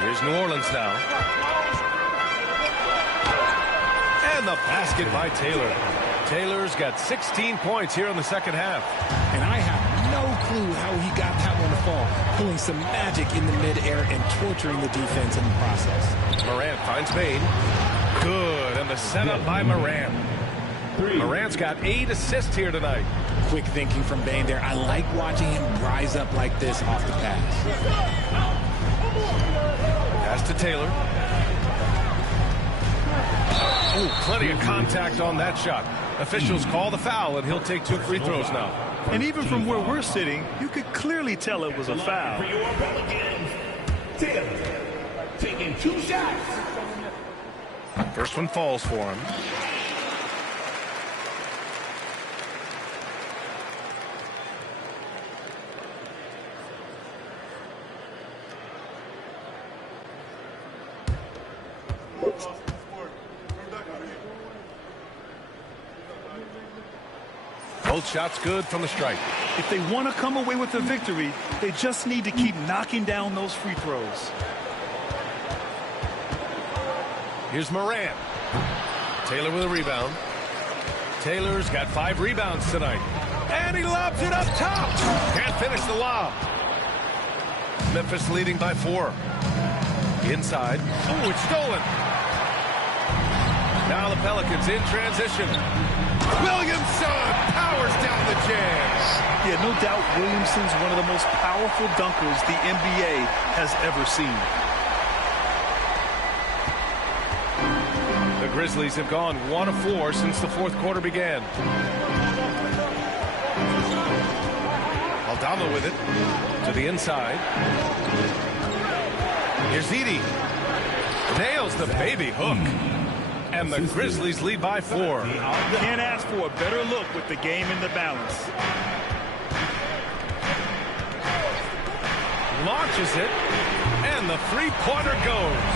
Here's New Orleans now. And the basket by Taylor. Taylor's got 16 points here in the second half. And I have no clue how he got that one to fall. Pulling some magic in the midair and torturing the defense in the process. Morant finds Bain. Good, and the setup by Morant. Morant's got 8 assists here tonight. Quick thinking from Bain there. I like watching him rise up like this off the pass. Pass to Taylor. Oh, plenty of contact on that shot. Officials call the foul, and he'll take 2 free throws now. And even from where we're sitting, you could clearly tell it was a foul. Taylor taking 2 shots. First one falls for him. Both shots good from the stripe. If they want to come away with a victory, they just need to keep knocking down those free throws. Here's Morant. Taylor with a rebound. Taylor's got 5 rebounds tonight. And he lobs it up top. Can't finish the lob. Memphis leading by 4. Inside. Oh, it's stolen. Now the Pelicans in transition. Williamson powers down the jams. Yeah, no doubt Williamson's one of the most powerful dunkers the NBA has ever seen. The Grizzlies have gone 1 of 4 since the 4th quarter began. Aldama with it to the inside. Here's Edey. Nails the baby hook. And the Grizzlies lead by 4. Can't ask for a better look with the game in the balance. Launches it, and the 3-pointer goes.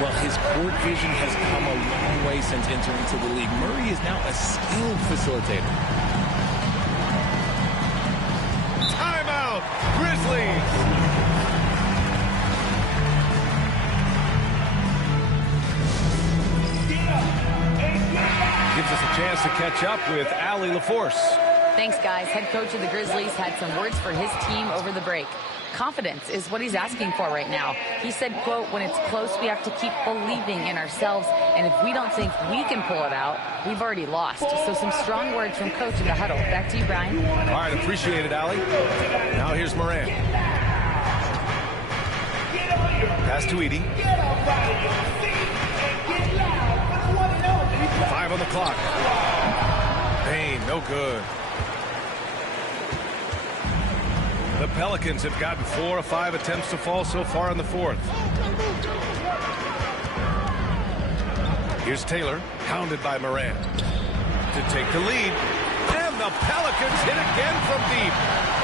Well, his court vision has come a long way since entering into the league. Murray is now a skilled facilitator. Timeout, Grizzlies. Gives us a chance to catch up with Allie LaForce. Thanks, guys. Head coach of the Grizzlies had some words for his team over the break. Confidence is what he's asking for right now. He said, quote, when it's close, we have to keep believing in ourselves. And if we don't think we can pull it out, we've already lost. So some strong words from coach in the huddle. Back to you, Brian. All right, appreciate it, Allie. Now here's Morant. Pass to Edey. 5 on the clock. Bain, no good. The Pelicans have gotten 4 of 5 attempts to fall so far in the 4th. Here's Taylor, hounded by Morant. To take the lead. And the Pelicans hit again from deep.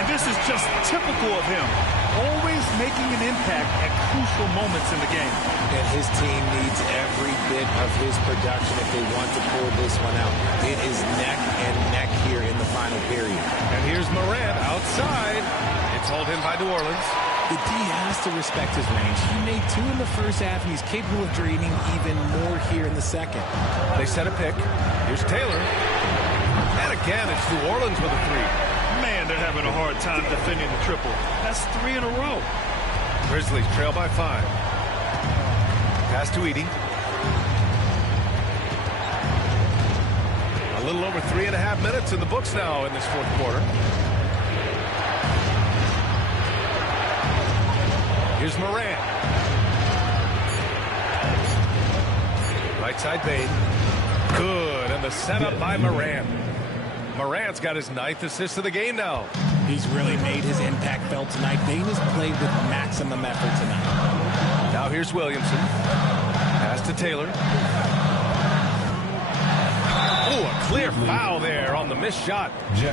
And this is just typical of him. Always making an impact at crucial moments in the game. And his team needs every bit of his production if they want to pull this one out. It is neck and neck here in the final period. And here's Morant outside. It's hauled in by New Orleans. The D has to respect his range. He made 2 in the first half, and he's capable of draining even more here in the second. They set a pick. Here's Taylor. And again, it's New Orleans with a 3. Man, they're having a hard time defending the triple. That's 3 in a row. Grizzlies trail by 5. Pass to Edey. A little over 3.5 minutes in the books now in this 4th quarter. Here's Morant. Right side Bain. Good, and the setup by Morant. Morant's got his 9th assist of the game now. He's really made his impact felt tonight. Bain has played with maximum effort tonight. Now here's Williamson. Pass to Taylor. Oh, a clear foul there on the missed shot.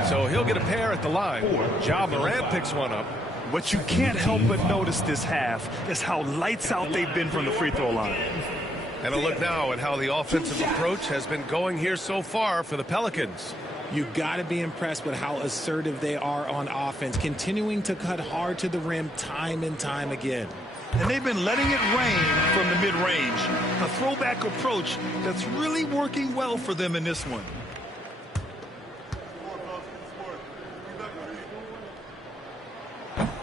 So he'll get a pair at the line. Ja Morant picks one up. What you can't help but notice this half is how lights out they've been from the free throw line. And a look now at how the offensive approach has been going here so far for the Pelicans. You've got to be impressed with how assertive they are on offense, continuing to cut hard to the rim time and time again. and they've been letting it rain from the mid-range. A throwback approach that's really working well for them in this one.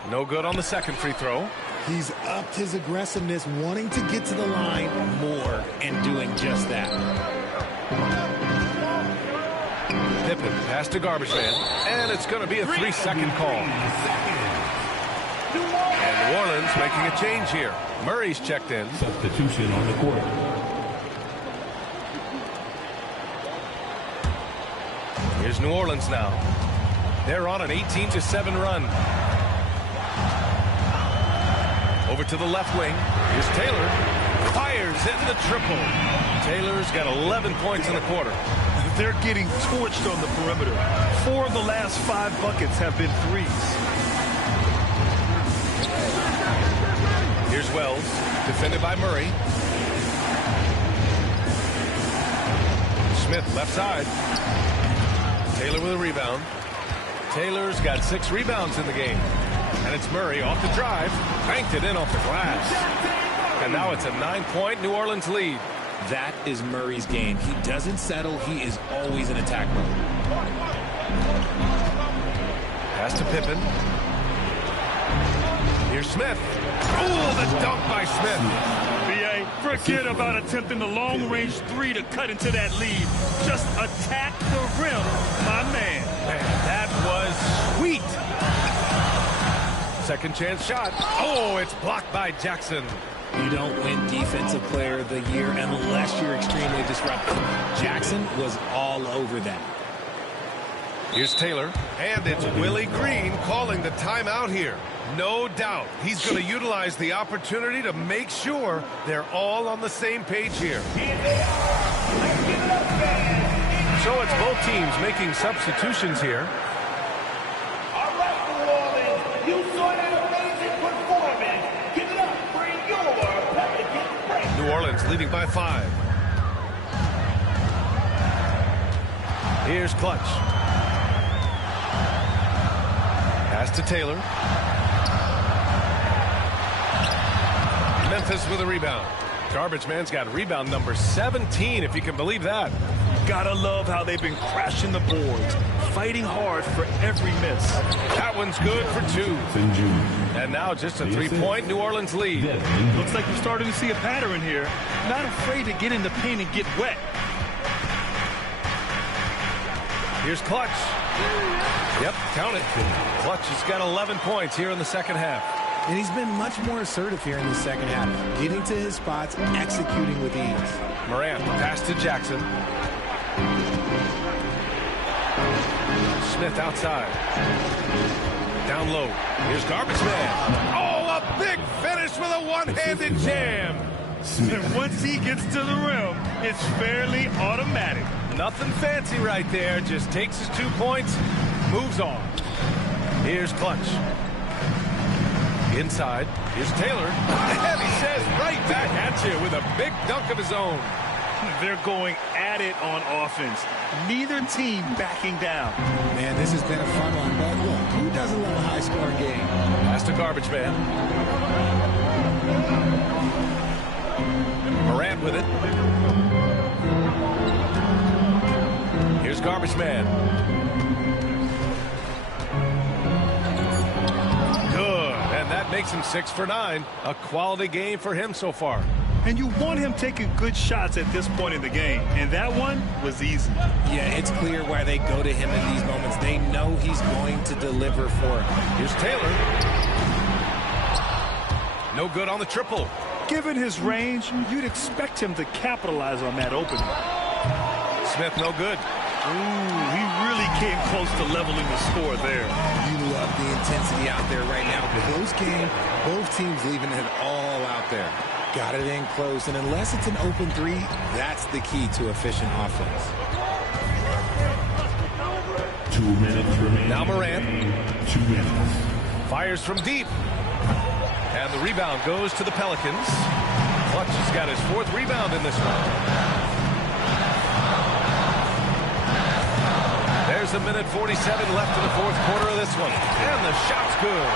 No good on the second free throw. He's upped his aggressiveness, wanting to get to the line more and doing just that. Pippen pass to garbage man, and it's going to be a 3-second call. And New Orleans making a change here. Murray's checked in. Substitution on the court. Here's New Orleans now. They're on an 18-7 run. Over to the left wing. Here's Taylor. Fires in the triple. Taylor's got 11 points in the quarter. They're getting torched on the perimeter. 4 of the last 5 buckets have been threes. Here's Wells, defended by Murray. Smith left side. Taylor with a rebound. Taylor's got 6 rebounds in the game. And it's Murray off the drive. Banked it in off the glass. And now it's a 9-point New Orleans lead. That is Murray's game. He doesn't settle. He is always in attack mode. Pass to Pippen. Here's Smith. Oh, the dunk by Smith. B.A., forget about attempting the long-range 3 to cut into that lead. Just attack the rim, my man. Man, that was sweet. Second chance shot. Oh, it's blocked by Jackson. You don't win Defensive Player of the Year unless you're extremely disruptive. Jackson was all over that. Here's Taylor, and it's Willie Green calling the timeout here. No doubt he's going to utilize the opportunity to make sure they're all on the same page here. So it's both teams making substitutions here. All right, New Orleans, you saw that amazing performance. Give it up for your Pelicans break. New Orleans leading by 5. Here's Clutch. Pass to Taylor. Memphis with a rebound. Garbage man's got rebound number 17, if you can believe that. Gotta love how they've been crashing the boards, fighting hard for every miss. That one's good for 2. And now just a 3-point New Orleans lead. Looks like you're starting to see a pattern here. Not afraid to get in the paint and get wet. Here's Clutch. Yep, count it. Clutch has got 11 points here in the second half. And he's been much more assertive here in the second half, getting to his spots, executing with ease. Morant pass to Jackson. Smith outside. Down low. Here's Garbage Man. Oh, a big finish with a one-handed jam. And once he gets to the rim, it's fairly automatic. Nothing fancy right there. Just takes his 2 points, moves on. Here's Clutch. Inside. Here's Taylor. And he says right back at you with a big dunk of his own. They're going at it on offense. Neither team backing down. Man, this has been a fun one. But look, who doesn't love a high-scoring game? Pass to Garbage Man. Morant with it. Here's Garbage Man. Good. And that makes him 6 for 9. A quality game for him so far. And you want him taking good shots at this point in the game. And that one was easy. Yeah, it's clear why they go to him in these moments. They know he's going to deliver for them. Here's Taylor. No good on the triple. Given his range, you'd expect him to capitalize on that opening. Smith, no good. Ooh, he really came close to leveling the score there. You love the intensity out there right now. Close game, both teams leaving it all out there. Got it in close, and unless it's an open 3, that's the key to efficient offense. 2 minutes remaining. Now Morant. 2 minutes. Fires from deep. And the rebound goes to the Pelicans. Clutch has got his 4th rebound in this one. There's a minute 47 left in the 4th quarter of this one. And the shot's good.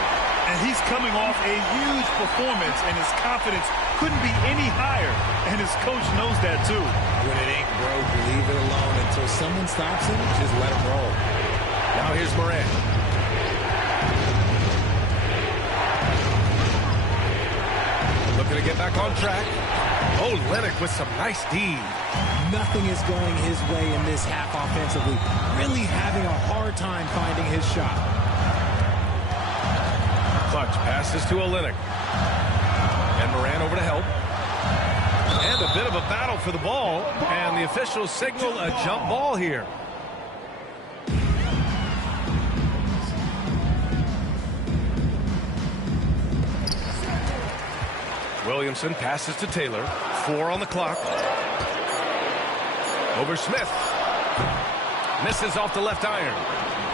And he's coming off a huge performance, and his confidence couldn't be any higher. And his coach knows that, too. When it ain't broke, leave it alone until someone stops him. Just let him roll. Now here's Morant. Looking to get back on track. Oh, Lennox with some nice D. Nothing is going his way in this half offensively. Really having a hard time finding his shot. Clutch passes to Olenek. And Morant over to help. And a bit of a battle for the ball. And the officials signal a jump ball here. Williamson passes to Taylor. 4 on the clock. Over Smith. Misses off the left iron.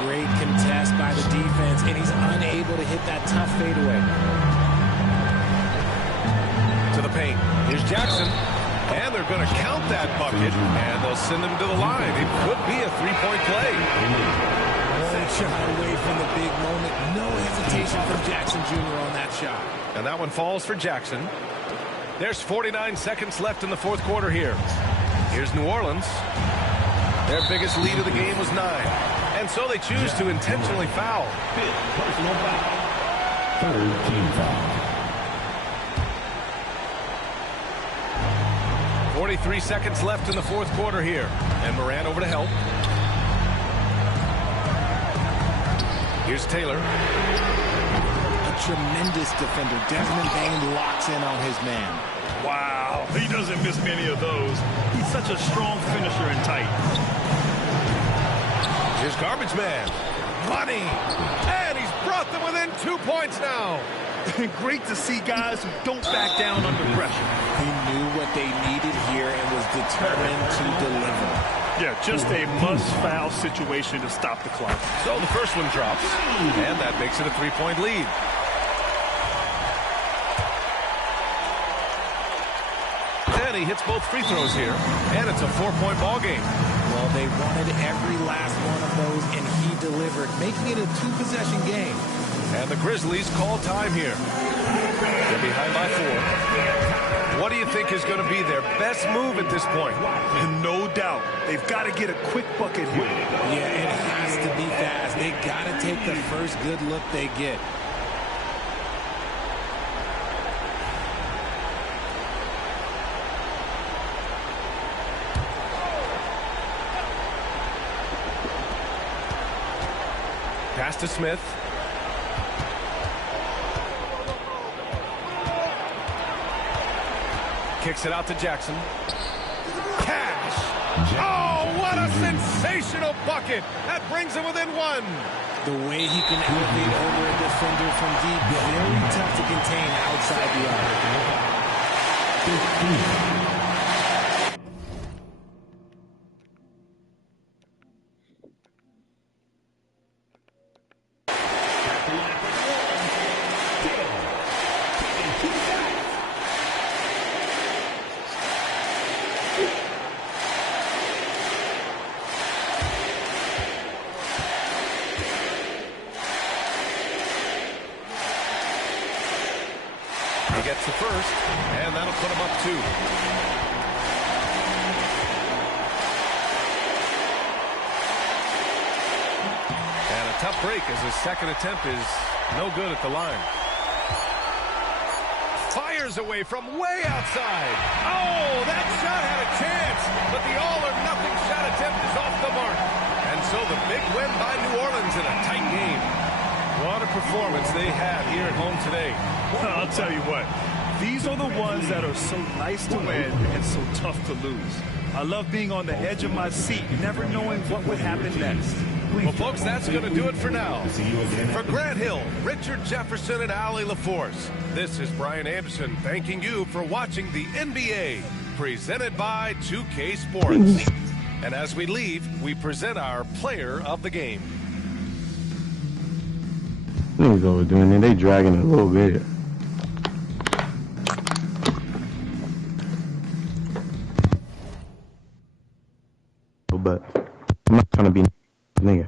Great contest by the defense, and he's unable to hit that tough fadeaway. To the paint. Here's Jackson. And they're going to count that bucket, and they'll send him to the line. It could be a three-point play. Won't shy away from the big moment. No hesitation from Jackson Jr. on that shot. And that one falls for Jackson. There's 49 seconds left in the fourth quarter here. Here's New Orleans. Their biggest lead of the game was 9. And so they choose to intentionally foul. Personal foul. Third team foul. 43 seconds left in the fourth quarter here. And Morant over to help. Here's Taylor. A tremendous defender. Desmond Bane locks in on his man. Wow, he doesn't miss many of those. He's such a strong finisher and tight. Here's Garbage Man. Money. And he's brought them within 2 points now. Great to see guys who don't back down under pressure. He knew what they needed here and was determined to deliver. Yeah, just a must-foul situation to stop the clock. So the first one drops, and that makes it a 3-point lead. And he hits both free throws here, and it's a 4-point ball game. Well, they wanted every last one of those, and he delivered, making it a 2-possession game. And the Grizzlies call time here. They're behind by 4. What do you think is going to be their best move at this point? No doubt. They've got to get a quick bucket here. Yeah, it has to be fast. They got to take the first good look they get. Pass to Smith. Kicks it out to Jackson. Cash! Oh, what a sensational bucket! That brings him within 1. The way he can elevate over a defender from deep, very tough to contain outside the arc. He gets the first, and that'll put him up 2. And a tough break as his second attempt is no good at the line. Fires away from way outside. Oh, that shot had a chance, but the all-or-nothing shot attempt is off the mark. And so the big win by New Orleans in a tight game. What a performance they had here at home today. I'll tell you what, these are the ones that are so nice to win and so tough to lose. I love being on the edge of my seat, never knowing what would happen next. Well, folks, that's going to do it for now. For Grant Hill, Richard Jefferson, and Allie LaForce, this is Brian Anderson thanking you for watching the NBA, presented by 2K Sports. And as we leave, we present our player of the game. Niggas overdoing it. They dragging it a little bit. But I'm not trying to be nigga.